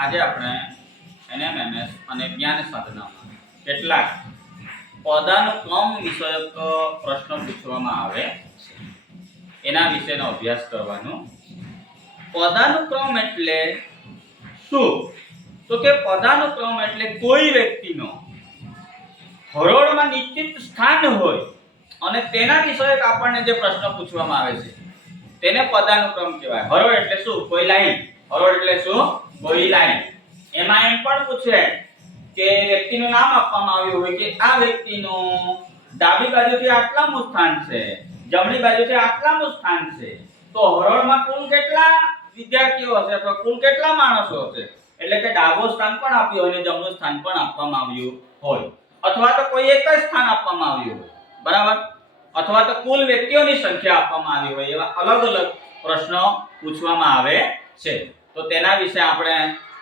આજે આપણે એનએમએમએસ અને જ્ઞાન સાધનામાં કેટલાક પદાનુક્રમ વિષયક પ્રશ્નો પૂછવામાં આવે છે એના વિશેનો અભ્યાસ કરવાનો. પદાનુક્રમ એટલે શું? તો કે પદાનુક્રમ એટલે કોઈ વ્યક્તિનો હરોળમાં નિશ્ચિત સ્થાન હોય અને તેના વિષયક આપણને જે પ્રશ્ન પૂછવામાં આવે છે તેને પદાનુક્રમ કહેવાય. હરોળ એટલે શું? કોઈ લાઈન. હરોળ એટલે શું? કોઈ લાઈન. એમાં એમ પણ પૂછે કે વ્યક્તિનું નામ આપવામાં આવ્યું હોય કે આ વ્યક્તિનું ડાબી બાજુથી આટલામું સ્થાન છે, જમણી બાજુથી આટલામું સ્થાન છે, તો હરોળમાં કુલ કેટલા વિદ્યાર્થીઓ હશે અથવા કુલ કેટલા માણસો હશે? એટલે કે ડાબું સ્થાન પણ આપ્યું હોય અને જમણું સ્થાન પણ આપવામાં આવ્યું હોય, અથવા તો કોઈ એક જ સ્થાન આપવામાં આવ્યું હોય, બરાબર, અથવા તો કુલ વ્યક્તિઓની સંખ્યા આપવામાં આવી હોય, એવા અલગ અલગ પ્રશ્નો પૂછવામાં આવે છે. તો તેના વિશે આપણે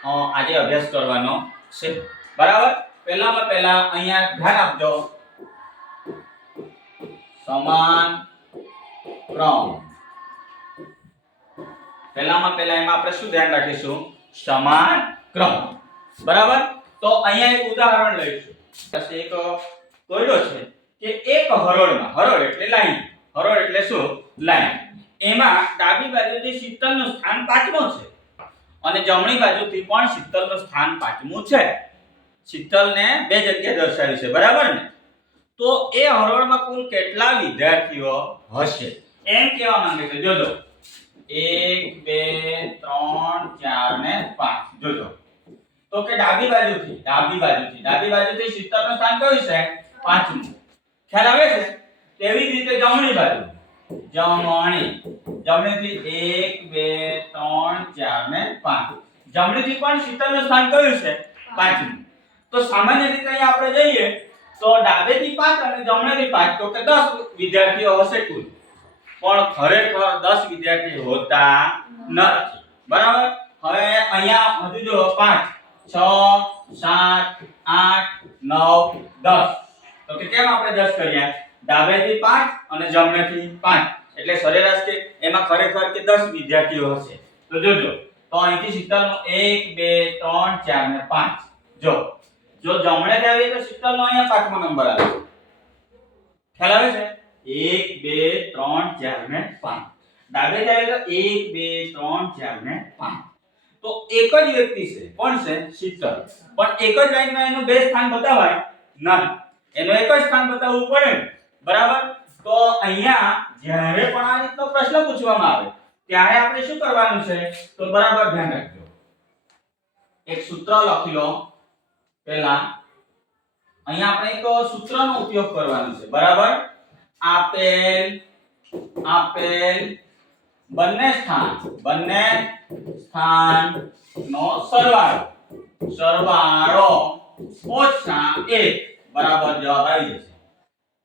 આજે અભ્યાસ કરવાનો છે, બરાબર. પહેલામાં પહેલા અહીંયા ધ્યાન આપજો, સમાન ક્રમ. પહેલામાં પહેલા એમાં આપણે શું ધ્યાન રાખીશું? સમાન ક્રમ, બરાબર. તો અહીંયા એક ઉદાહરણ લઈશું. એક કોયડો છે કે એક હરોળમાં, હરોળ એટલે લાઈન, હરોળ એટલે શું? લાઈન. એમાં ડાબી બાજુથી શીતલનું સ્થાન 5મું છે અને જમણી બાજુથી પણ શીતલનું સ્થાન 5મું છે. શીતલને બે જગ્યાએ દર્શાવી છે, બરાબર ને? તો એ હરોળમાં કુલ કેટલા વિદ્યાર્થીઓ હશે એમ કહેવા માંગે છે. જોજો, 1 2 3 4 ને 5. જોજો તો કે ડાબી બાજુથી શીતલનું સ્થાન કયું છે? 5મું. ખ્યાલ આવે છે? તેવી જ રીતે જમણી બાજુ, જમણીથી 1 2 3 4 ને 5. જમણીથી પણ શીતલનું સ્થાન કયું છે? 5મું. તો સામાન્ય રીતે અહીં આપણે જોઈએ તો ડાબેથી 5 અને જમણેથી 5, તો કે 10 વિદ્યાર્થીઓ હશે કુલ. પણ ખરેખર 10 વિદ્યાર્થી હોતા નથી, બરાબર. હવે અહીંયા હજુ જો 5 6 7 8 9 10, તો કે કેમ આપણે 10 કર્યા? ડાબેથી 5 અને જમણેથી 5, એટલે સરેરાશ કે એમાં ખરેખર કે 10 વિદ્યાર્થીઓ હશે. તો જોજો, તો અહીંથી શીતલનો 1 2 3 4 ને 5. જો જમણેથી આવીએ તો શીતલનો અહીંયા 5મો નંબર આવે છે. ખ્યાલ આવે છે? 1 2 3 4 ને 5. ડાબેથી આવીએ તો 1 2 3 4 ને 5. તો એક જ વ્યક્તિ છે. કોણ છે? શીતલ. પણ એક જ લાઈનમાં એનું બે સ્થાન બતાવાય નહીં. એનું એક જ સ્થાન બતાવવું પડે, બરાબર. તો અહીંયા જ્યારે પણ આ રીતનો પ્રશ્ન પૂછવામાં આવે ત્યારે આપણે શું કરવાનું છે? તો બરાબર ધ્યાન રાખજો. એક સૂત્ર લખી લો. પહેલા અહીંયા આપણે એક સૂત્રનો ઉપયોગ કરવાનો છે, બરાબર. આપેલ બંને સ્થાન નો સરવાળો ઓછા 1 બરાબર જવાબ આવી જશે.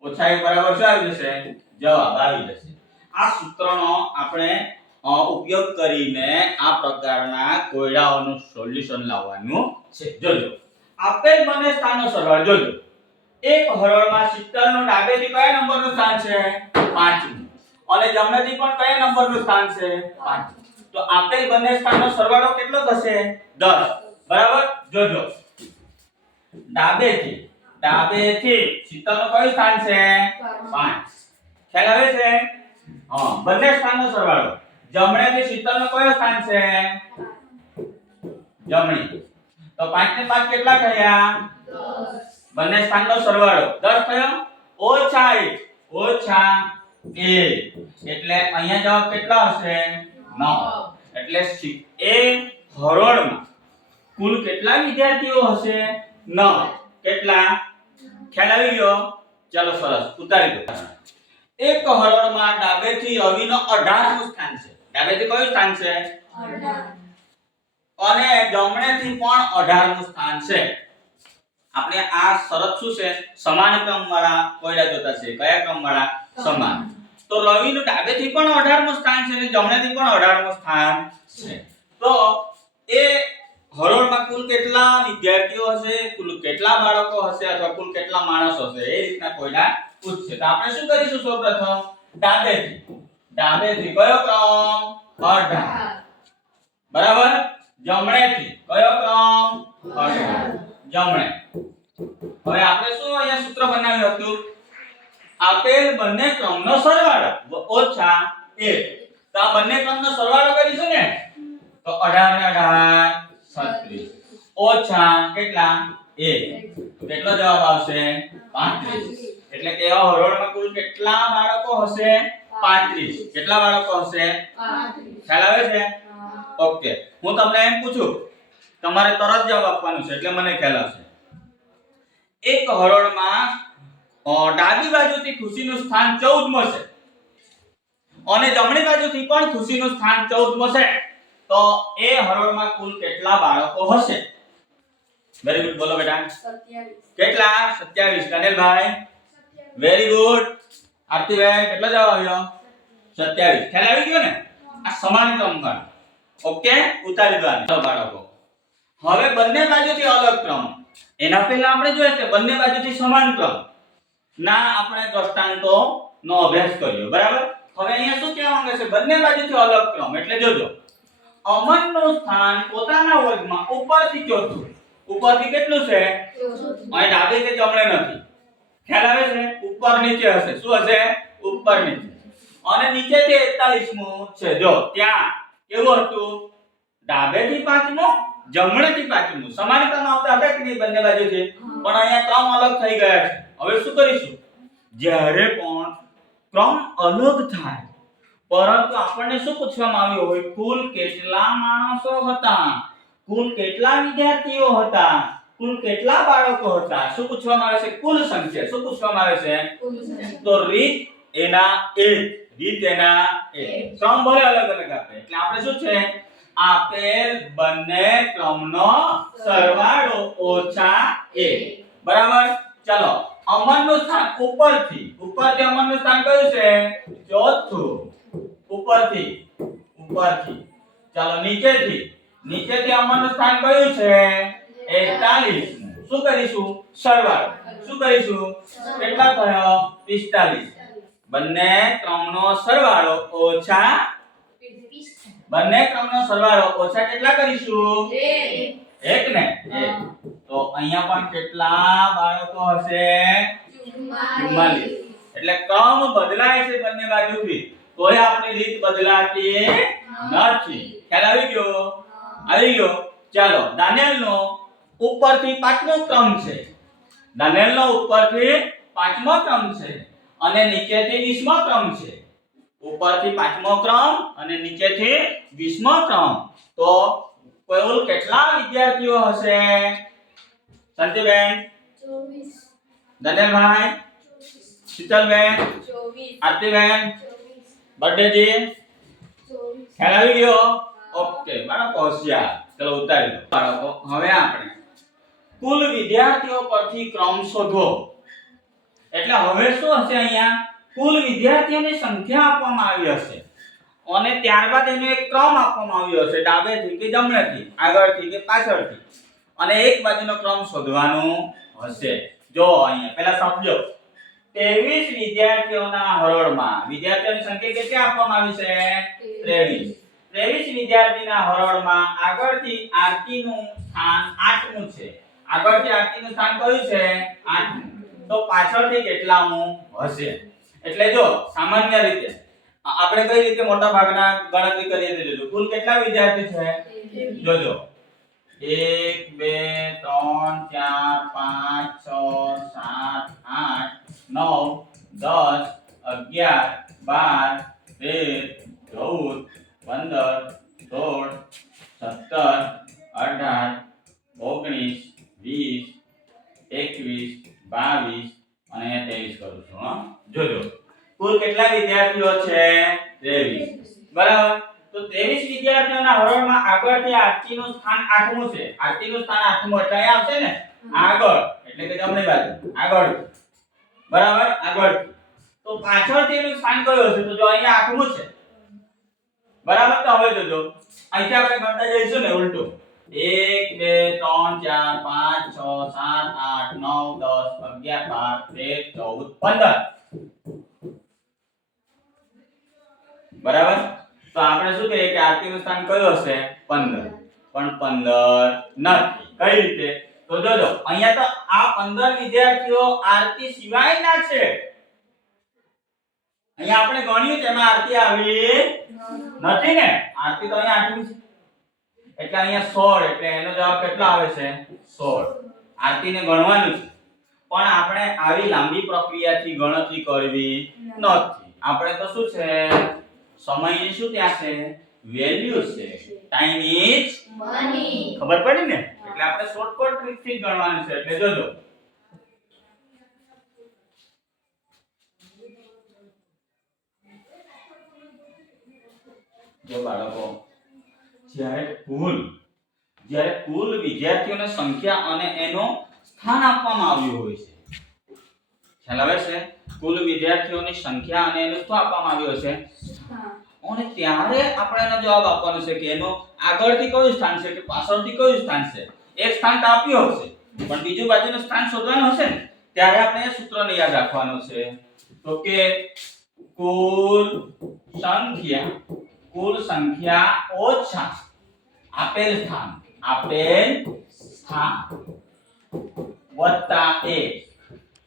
ઓછા 1 બરાબર શું આવી જશે? જવાબ આવી જશે. આ સૂત્રનો આપણે ઉપયોગ કરીને આ પ્રકારના કોયડાઓનું સોલ્યુશન લાવવાનું છે. જોજો, આપેલ બંને સ્થાનનો સરવાળો. જોજો, એક હરોળમાં શીતલનું ડાબેથી કયા નંબરનું સ્થાન છે? 5મું. અને જમણેથી પણ કયા નંબરનું સ્થાન છે? 5મું. તો આપેલ બંને સ્થાનનો સરવાળો કેટલો થશે? 10, બરાબર. જોજો, ડાબેથી શીતલનું કયું સ્થાન છે? 5. ખ્યાલ આવે છે? હા, બંને સ્થાનનો સરવાળો. જમણેથી શીતલનું કયું સ્થાન છે? જમણી. તો 5 ને 5 કેટલા થયા? 10. બંને સ્થાનનો સરવાળો 10 થયો. ઓછા 1 એટલે અહીંયા જવાબ કેટલા હશે? 9. એટલે એ હરોળમાં કુલ કેટલા વિદ્યાર્થીઓ હશે? 9. કેટલા? ખ્યાલ આવી ગયો? ચાલો સરસ, ઉતારી દો. એક હરોળમાં ડાબેથી રવિનો 18મું સ્થાન છે. ડાબેથી કયું સ્થાન છે? 18. અને જમણેથી પણ 18મું સ્થાન છે. આપણે આ શરત શું છે? સમાન ક્રમ વાળા કોયડા જોતા છે. કયા ક્રમ વાળા? સમાન. તો રવિનું ડાબેથી પણ 18મું સ્થાન છે અને જમણેથી પણ 18મું સ્થાન છે. તો એ હરોળમાં કુલ કેટલા વિદ્યાર્થીઓ હશે, કુલ કેટલા બાળકો હશે અથવા કુલ કેટલા માણસો હશે, એ રીતના કોયડા પૂછશે. તો આપણે શું કરીશું? સૌપ્રથમ ડાબેથી કયો ક્રમ? 18, બરાબર. જમણેથી કયો ક્રમ? જમણે. હવે આપણે શું અહીંયા સૂત્ર બનાવ્યું હતું? આપેલ બંને ક્રમનો સરવાળો ઓછા 1. તો આ બંને ક્રમનો સરવાળો કરીશું ને તો 18 ને 18 36 ઓછા કેટલા 1. કેટલો જવાબ આવશે? 35. એટલે કે આ હરોળમાં કુલ કેટલા બાળકો હશે? 35. કેટલા બાળકો હશે? 35. ખ્યાલ આવે છે? ઓકે, હું તમને એમ પૂછું, તમારે તરત જવાબ આપવાનો છે એટલે મને ખ્યાલ આવશે. એક હરોળમાં ડાબી બાજુથી ખુશીનું સ્થાન 14 છે અને જમણી બાજુથી પણ ખુશીનું સ્થાન 14 છે, તો એ હરોળમાં કુલ કેટલા બાળકો હશે? વેરી ગુડ, બોલો બેટા. 27. કેટલા? 27. કનેલભાઈ વેરી ગુડ. આરતીભાઈ કેટલો જવાબ આવ્યો? 27. ખ્યાલ આવી ગયો ને? આ સમાન ક્રમ ગણ. ઓકે, ઉતારી દો આને બાળકો. હવે બંને બાજુથી અલગ ક્રમ. એના પહેલા આપણે જોઈએ કે બંને બાજુથી સમાન ક્રમ ના આપણે દ્રષ્ટાંતો નો અભ્યાસ કર્યો, બરાબર? હવે અહીંયા શું કહેવા માંગે છે? બંને બાજુથી અલગ ક્રમ એટલે જોજો, અમનનું સ્થાન પોતાના વર્ગમાં ઉપરથી ચોથું. ઉપરથી કેટલું છે? અહીં ડાબે કે જમણે નથી. ખ્યાલ આવે છે? ઉપર નીચે હશે. શું હશે? ઉપર નીચે. અને નીચેથી 41મું છે. જો ત્યાં કેવું હતું? ડાબેથી 5મું, જમણેથી 5મું. સમાન ક્રમ આવતા હતા કે નહીં બંને બાજુથી? પણ અહીંયા ક્રમ અલગ થઈ ગયા છે. હવે શું કરીશું? જ્યારે પણ ક્રમ અલગ થાય પરંતુ આપણને શું પૂછવામાં આવ્યું હોય? કુલ કેટલા માણસો હતા? કુલ કેટલા વિદ્યાર્થીઓ હતા? કુલ કેટલા બાળકો હતા? શું પૂછવામાં આવે છે? કુલ સંખ્યા. શું પૂછવામાં આવે છે? કુલ સંખ્યા. તો રીત એના 1. રીત એના 1. ક્રમ ભલે અલગ અલગ આપે એટલે આપણે શું છે? આપેલ બંને ક્રમનો સરવાળો ઓછા 1. બરાબર? ચાલો, અમરનું સ્થાન ઉપરથી. ઉપરથી અમરનું સ્થાન કયું છે? ચોથું. ઉપરથી. ચાલો, નીચેથી અમરનું સ્થાન કયું છે? 41. શું કરીશું? સરવાળો. શું કરીશું? કેટલા થયો? 45. બંને ક્રમનો સરવાળો ઓછા કેટલા કરીશું? 1 ને 1. તો અહીંયા પણ કેટલા બાળકો હશે? 44. એટલે ક્રમ બદલાય છે બંને બાજુથી, તોય આપણી રીત બદલાતી નથી. ખ્યાલ આવી ગયો? આવી ગયો. ચાલો, દાનિયેલનો ઉપરથી 5મો ક્રમ છે. દાનિયેલનો ઉપરથી 5મો ક્રમ છે અને નીચેથી 20મો ક્રમ છે. ઉપરથી 5મો ક્રમ અને નીચેથી 20મો ક્રમ. તો કુલ કેટલા વિદ્યાર્થીઓ હશે? સંતીબેન 24. દાનિયેલભાઈ 24. શીતલબેન 24. આરતીબેન 24. બર્થડેજી 24. ખ્યાલ આવી ગયો? ઓકે, બાળકો હોશિયાર. ચલો ઉતારી દો બાળકો. હવે આપણે કુલ વિદ્યાર્થીઓ પરથી ક્રમ શોધો. એટલે હવે શું હશે? અહીંયા કુલ વિદ્યાર્થીઓની સંખ્યા આપવામાં આવી હશે અને ત્યારબાદ એનો એક ક્રમ આપવામાં આવ્યો હશે, ડાબેથી કે જમણેથી, આગળથી કે પાછળથી, અને એક બાજુનો ક્રમ શોધવાનો હશે. જો અહીંયા પહેલા સમજો, 23 વિદ્યાર્થીઓના હરોળમાં વિદ્યાર્થીઓની સંખ્યા કેટલી આપવામાં આવી છે? 23. 23 વિદ્યાર્થીના હરોળમાં આગળથી આરતીનું સ્થાન 8મું છે. આગળથી આરતીનું સ્થાન કયું છે? 8મું. તો પાછળથી કેટલામું હશે? એટલે જો સામાન્ય રીતે આપણે કઈ રીતે મોટા ભાગના ગણતરી કરીએ તો જોજો, કુલ કેટલા વિદ્યાર્થી છે? જોજો, 1 2 બરાબર? તો આપણે શું કહીએ કે આરતીનું સ્થાન કયું હશે? 15. પણ 15 નથી. કઈ રીતે? તો જોજો અહીંયા તો આ 15 વિદ્યાર્થીઓ આરતી સિવાયના છે. અહીંયા આપણે ગણ્યું તેમાં આરતી આવી નથી ને. આરતી તો અહીંયા 8મી છે એટલે અહીંયા 16 એટલે એનો જવાબ કેટલો આવે છે? 16. આરતીને ગણવાનું છે પણ આપણે આવી લાંબી પ્રક્રિયાથી ગણતરી કરવી નથી. આપણે તો શું છે, સમયની શું ત્યાં છે? વેલ્યુ છે. Time is money. ખબર પડી ને? એટલે આપણે શોર્ટકટ ટ્રીકથી ગણવાનું છે. એટલે જોજો જો બાળકો, જ્યારે કુલ વિદ્યાર્થીઓની સંખ્યા અને એનો સ્થાન આપવામાં આવ્યું હોય છે, ખ્યાલ આવે છે? કુલ વિદ્યાર્થીઓની સંખ્યા અને એનું શું આપવામાં આવ્યું છે? અને ત્યારે આપણે એનો જવાબ આપવાનો છે કે એનો આગળથી કયું સ્થાન છે કે પાછળથી કયું સ્થાન છે. એક સ્થાન તો આપ્યું હશે પણ બીજું બાજુનું સ્થાન શોધવાનું હશે ને, ત્યારે આપણે એ સૂત્રને યાદ રાખવાનું છે. તો કે કુલ સંખ્યા ઓછા આપેલ સ્થાન વત્તા 1.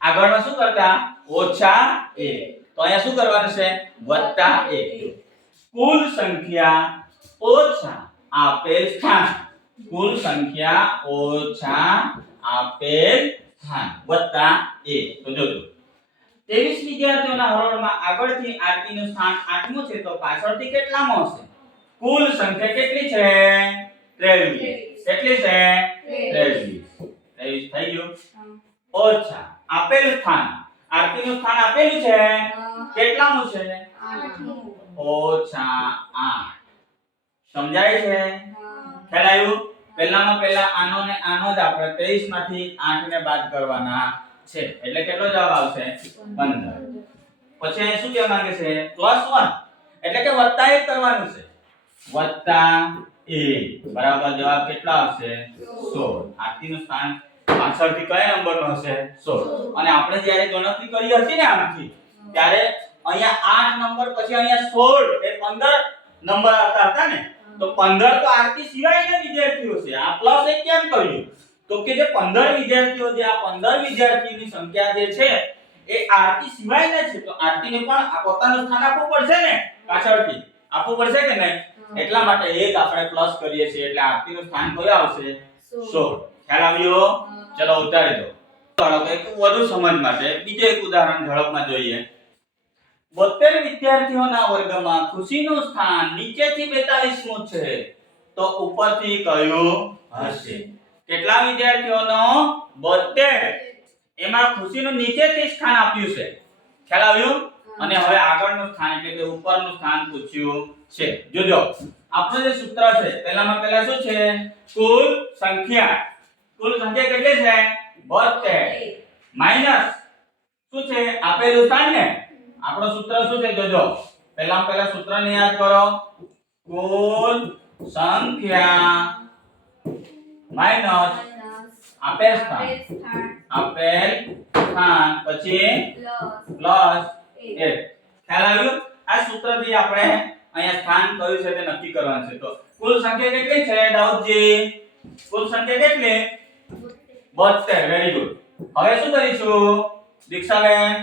આગળમાં શું કરતા? ઓછા 1. તો અહીંયા શું કરવાનું છે? વત્તા 1. કુલ સંખ્યા ઓછા આપેલ સ્થાન. કુલ સંખ્યા ઓછા આપેલ સ્થાન વત્તા 1. તો જોજો 23 વિદ્યાર્થીઓના હરોળમાં આગળથી આરતીનું સ્થાન 8મું છે તો પાછળથી કેટલામો હશે? કુલ સંખ્યા કેટલી છે? 23. કેટલી છે? 23. 23 થઈ ગયું. ઓછા આપેલ સ્થાન, આરતીનું સ્થાન આપેલું છે કેટલામું છે? 8મું. ઓછા 8. સમજાય છે? ખ્યાલ આવ્યું? પહેલામાં પહેલા આનો ને આનો જ આપણે 23 માંથી 8 ને બાદ કરવાના છે એટલે કેટલો જવાબ આવશે? 15. પછી શું કહેવા માંગે છે? +1 એટલે કે વત્તા 1 કરવાનું છે. વત્તા 1 બરાબર જવાબ કેટલો આવશે? 16. આરતીનું સ્થાન પાછળથી કયા નંબરનો હશે? 16. અને આપણે જ્યારે ગણતરી કરી હતી ને આમાંથી, ત્યારે અહીંયા 8 નંબર પછી અહીંયા 16 એ 15 નંબર આવતા હતા ને. તો 15 તો આરતી સિવાયના વિદ્યાર્થીઓ છે. આ +1 કેમ કર્યું? તો કે જે 15 વિદ્યાર્થીઓ, જે આ 15 વિદ્યાર્થીની સંખ્યા જે છે એ આરતી સિવાયના છે. તો આરતીને પણ આ પોતાનું સ્થાન આપવું પડશે ને, પાછળથી આપવું પડશે કે નહીં? એટલા માટે એક આપણે પ્લસ કરીએ છીએ એટલે આરતીનું સ્થાન કયું આવશે? 16. ખ્યાલ આવ્યો? ચલો ઉતારી દો. બાળકો એક વધુ સમજ માટે બીજો એક ઉદાહરણ ઝડપમાં જોઈએ. 72 વિદ્યાર્થીઓના વર્ગમાં ખુશીનું સ્થાન નીચેથી 42મું છે તો ઉપરથી કયું હશે? કેટલા વિદ્યાર્થીઓનો? 72. એમાં ખુશીનું નીચેથી સ્થાન આપ્યું છે. ખ્યાલ આવ્યું? અને હવે આગળનું સ્થાન એટલે કે ઉપરનું સ્થાન પૂછ્યું છે. જોજો આપણો જે સૂત્ર છે પહેલામાં પહેલા શું છે? કુલ સંખ્યા. કુલ સંખ્યા કેટલી છે? 72 માઈનસ શું છે? આપેલું સ્થાન ને. આપણો સૂત્ર શું છે? જોજો પહેલામાં પહેલા સૂત્રને યાદ કરો. કુલ સંખ્યા માઈનસ આપેલ સ્થાન પછી પ્લસ 1. ખ્યાલ આવ્યું? આ સૂત્રથી આપણે અહીંયા સ્થાન કયું છે તે નક્કી કરવાનું છે. તો કુલ સંખ્યા કેટલી છે દાઉદજી? કુલ સંખ્યા કેટલી? 72. Very good. હવે શું કરીશું દીક્ષાબેન?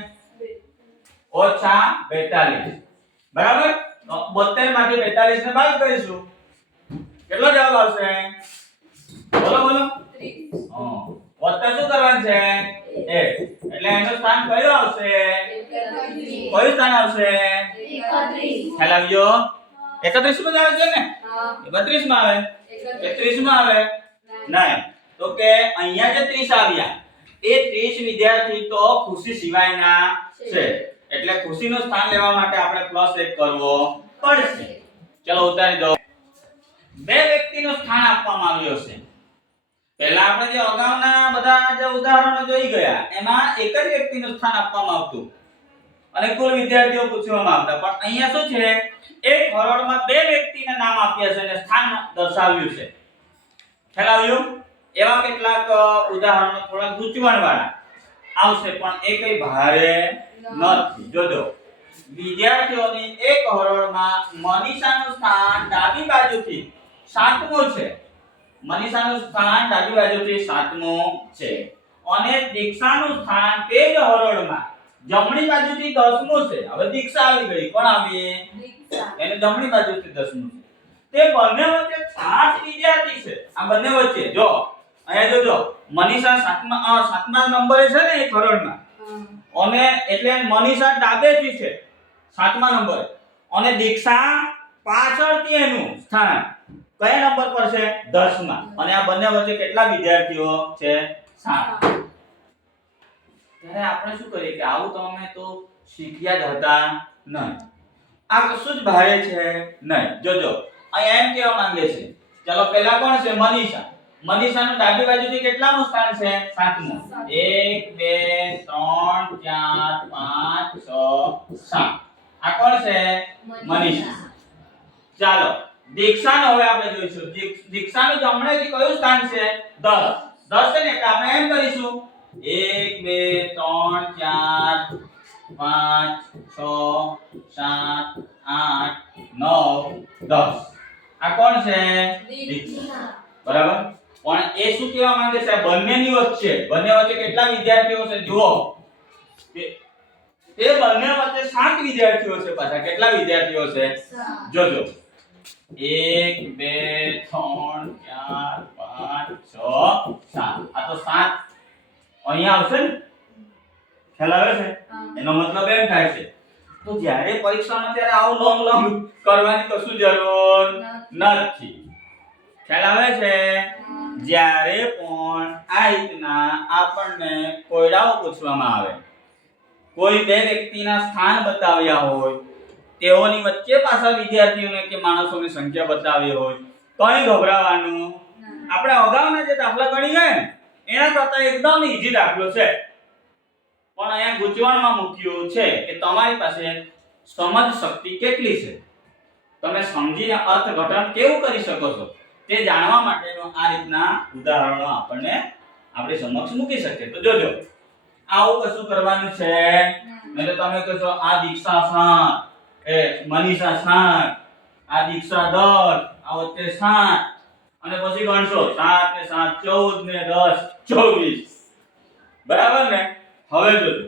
-42. બરાબર? તો 72 માંથી 42 ને બાદ કરીશું. કેટલો જવાબ આવશે? બોલો બોલો. 30. વત્તા શું કરવાનું છે? 1. એટલે એનું સ્થાન કયું આવશે? 31. કયું સ્થાન આવશે? 31. ખ્યાલ આવ્યો? 31 માં આવે છે ને? 32 માં આવે? 31 માં આવે? નહીં. તો કે અહીંયા જે 30 આવ્યા એ 30 વિદ્યાર્થી તો ખુશી સિવાયના છે. એટલે ખુશીનું સ્થાન લેવા માટે આપણે +1 કરવો પડશે. ચલો ઉતારી દો. બે વ્યક્તિનું સ્થાન આપવામાં આવ્યું છે. પહેલા આપણે જે અગાઉના બધા જે ઉદાહરણો જોઈ ગયા એમાં એક જ વ્યક્તિનું સ્થાન આપવામાં આવતું અને કુલ વિદ્યાર્થીઓ પૂછવામાં આવતા. પણ અહીંયા શું છે? એક હરોળમાં બે વ્યક્તિના નામ આપ્યા છે અને સ્થાન દર્શાવ્યું છે. ખ્યાલ આવ્યું? એવા કેટલાક ઉદાહરણો થોડા ગૂંચવણવાળા આવશે પણ એ કઈ ભારે નથી. જોજો વિદ્યાર્થીઓની એક હરોળમાં મનીષાનું સ્થાન ડાબી બાજુથી 7મું છે મનીષાનું સ્થાન ડાબી બાજુથી 7મું છે અને દીક્ષાનું સ્થાન તે જ હરોળમાં જમણી બાજુથી 10મું છે. હવે દીક્ષા આવી ગઈ. કોણ આવી? દીક્ષા. એને જમણી બાજુથી 10મું છે. તે બંને વચ્ચે 7 વિદ્યાર્થી છે. આ બંને વચ્ચે જો અહીંયા જોજો મનીષા 7મા નંબરે છે ને એક હરોળમાં અને એટલે મનીષા ડાબેથી છે 7મા નંબરે અને દીક્ષા પાછળથી એનું સ્થાન કયા નંબર પર છે? 10મા. અને આ બંને વચ્ચે કેટલા વિદ્યાર્થીઓ છે? 7. ત્યારે આપણે શું કરીએ કે આવું તો અમે તો શીખ્યા જ હતા નહીં. આ કશું જ ભારે છે નહીં. જોજો અહીં એમ કહેવા માંગે છે. ચલો પહેલા કોણ છે? મનીષા. મનીષાનું ડાબી બાજુથી કેટલામું સ્થાન છે? 7મું. 1 2 3 4 5 6 7. આ કોણ છે? મનીષા. ચાલો દીક્ષાનો હવે આપણે જોઈશું. દીક્ષાનું જમણેથી કયું સ્થાન છે? 10. 10 છે ને એટલે આપણે એમ કરીશું 1 2 3 4 5 6 7 8 9 10. આ કોણ છે? દીક્ષા. બરાબર. પણ એ શું કહેવા માંગે છે? બંનેની વચ્ચે કેટલા વિદ્યાર્થીઓ છે? જુઓ તે બંને વચ્ચે 7 વિદ્યાર્થીઓ છે. પાછા કેટલા વિદ્યાર્થીઓ છે? જોજો 1 2 3 4 5 6 7. આ તો 7 અહીંયા આવશે ને? ખ્યાલ આવે છે? એનો મતલબ એમ થાય છે તો જ્યારે પરીક્ષામાં ત્યારે આવું લોંગ કરવાની કશું જરૂર નથી. ખ્યાલ આવે છે? જ્યારે પણ આ રીતના આપણને કોયડાઓ પૂછવામાં આવે, કોઈ બે વ્યક્તિના સ્થાન બતાવ્યા હોય, તેઓની વચ્ચે પાછા વિદ્યાર્થીઓને કે માણસોની સંખ્યા બતાવી હોય, કંઈ ગભરાવાનું. આપણે અગાઉના જે દાખલા ગણી ગયા ને એના કરતા એકદમ ઈઝી દાખલો છે. પણ અહીંયા ગૂંચવણમાં મૂક્યું છે કે તમારી પાસે સમજ શક્તિ કેટલી છે, તમે સમજીને અર્થઘટન કેવું કરી શકો છો તે જાણવા માટેનો આ રીતના ઉદાહરણો આપણે આપણી સમક્ષ મૂકી શકીએ. તો જોજો આવું કશું કરવાનું છે નહીં. તો તમે કહેશો આ દીક્ષા 7 મનીષા 7 આ દીક્ષા 10 આ વચ્ચે 7 અને પછી ગણશો 7 ને 7 14 ને 10 24. બરાબર ને? હવે જોજો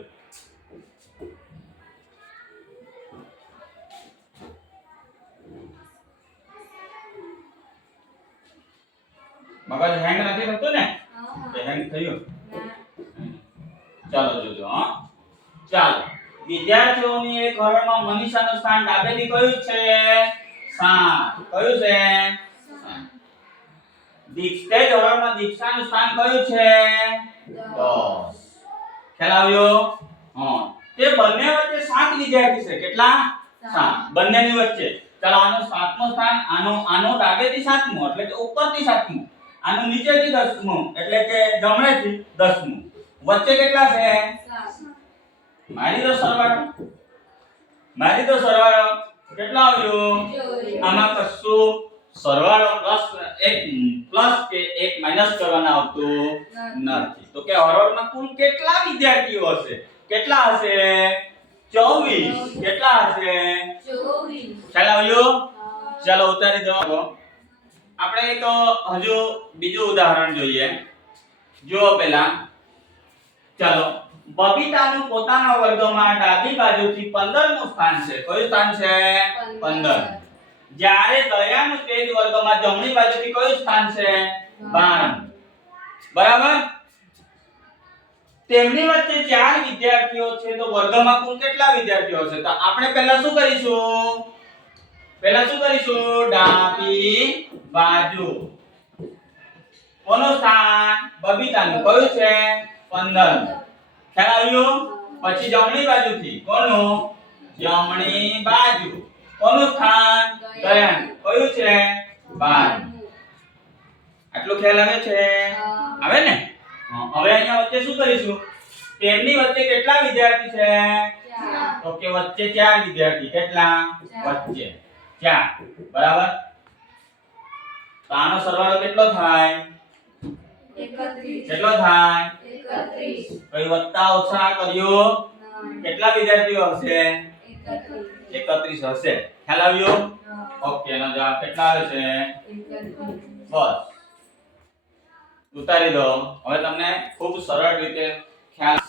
મગજ હેંગ નથી થતું ને? તે હેંગ થયું? ચાલો જોજો. ચાલો વિદ્યાર્થીઓની એક હરોળમાં મનીષાનું સ્થાન ડાબેથી કયું છે? 7. કયું છે? 7. દીક્ષા હરોળમાં દીક્ષાનું સ્થાન કયું છે? 10. ખ્યાલ આવ્યો? તે બંને વચ્ચે 7 વિદ્યાર્થી છે. કેટલા? 7. બંનેની વચ્ચે. ચાલો આનું 7મું સ્થાન, આનો ડાબેથી 7મું એટલે કે ઉપરથી 7મું, આનું નીચેથી 10મું એટલે કે જમણેથી 10મું. વચ્ચે કેટલા છે? 7. મારી દો સરવાળો કેટલા આવ્યો? આમાં કશું સરવાળો પ્લસ કે એક માઈનસ કરવાના આવતું નથી. તો કે હરોળમાં કુલ કેટલા વિદ્યાર્થીઓ હશે? કેટલા હશે? 24. કેટલા હશે? 24. ખ્યાલ આવ્યો? ચાલો ઉતારી દો. આપણે એક હજુ બીજું ઉદાહરણ જોઈએ. જુઓ પહેલા ચાલો બબીતાનું પોતાના વર્ગમાં ડાબી બાજુથી 15મું સ્થાન છે. કયું સ્થાન છે? 15. જ્યારે દયાનું તે જ વર્ગમાં જમણી બાજુથી કયું સ્થાન છે? 12. બરાબર. તેમની વચ્ચે 4 વિદ્યાર્થીઓ છે તો વર્ગમાં કુલ કેટલા વિદ્યાર્થીઓ છે? તો આપણે પહેલા શું કરીશું? ડાબી બાજુ કોનું સ્થાન? બબીતાનું. કયું છે? 15. ખ્યાલ આવ્યો? પછી જમણી બાજુથી કોનું? જમણી બાજુ કોનું સ્થાન? દયાનું. કયું છે? 12. આટલું ખ્યાલ આવે છે? આવે ને? હવે અહીંયા વચ્ચે શું કરીશું? તેમની વચ્ચે કેટલા વિદ્યાર્થી છે? 4. તો કે વચ્ચે 4 વિદ્યાર્થી. કેટલા? વચ્ચે 4. બરાબર. તો આનો સરવાળો કેટલો થાય? 31. કેટલો થાય? 31. કઈ વત્તા ઓછા કર્યો? કેટલા વિદ્યાર્થીઓ હશે? 31 હશે. ખ્યાલ આવ્યો? ઓકે. એનો જવાબ કેટલા આવે છે? 31. બસ ઉતારી દો. હવે તમને ખૂબ સરળ રીતે ખ્યાલ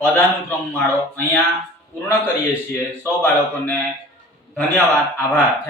પદાનુક્રમ વાળો અહીંયા પૂર્ણ કરીએ છીએ. સૌ બાળકોને ધન્યવાદ, આભાર.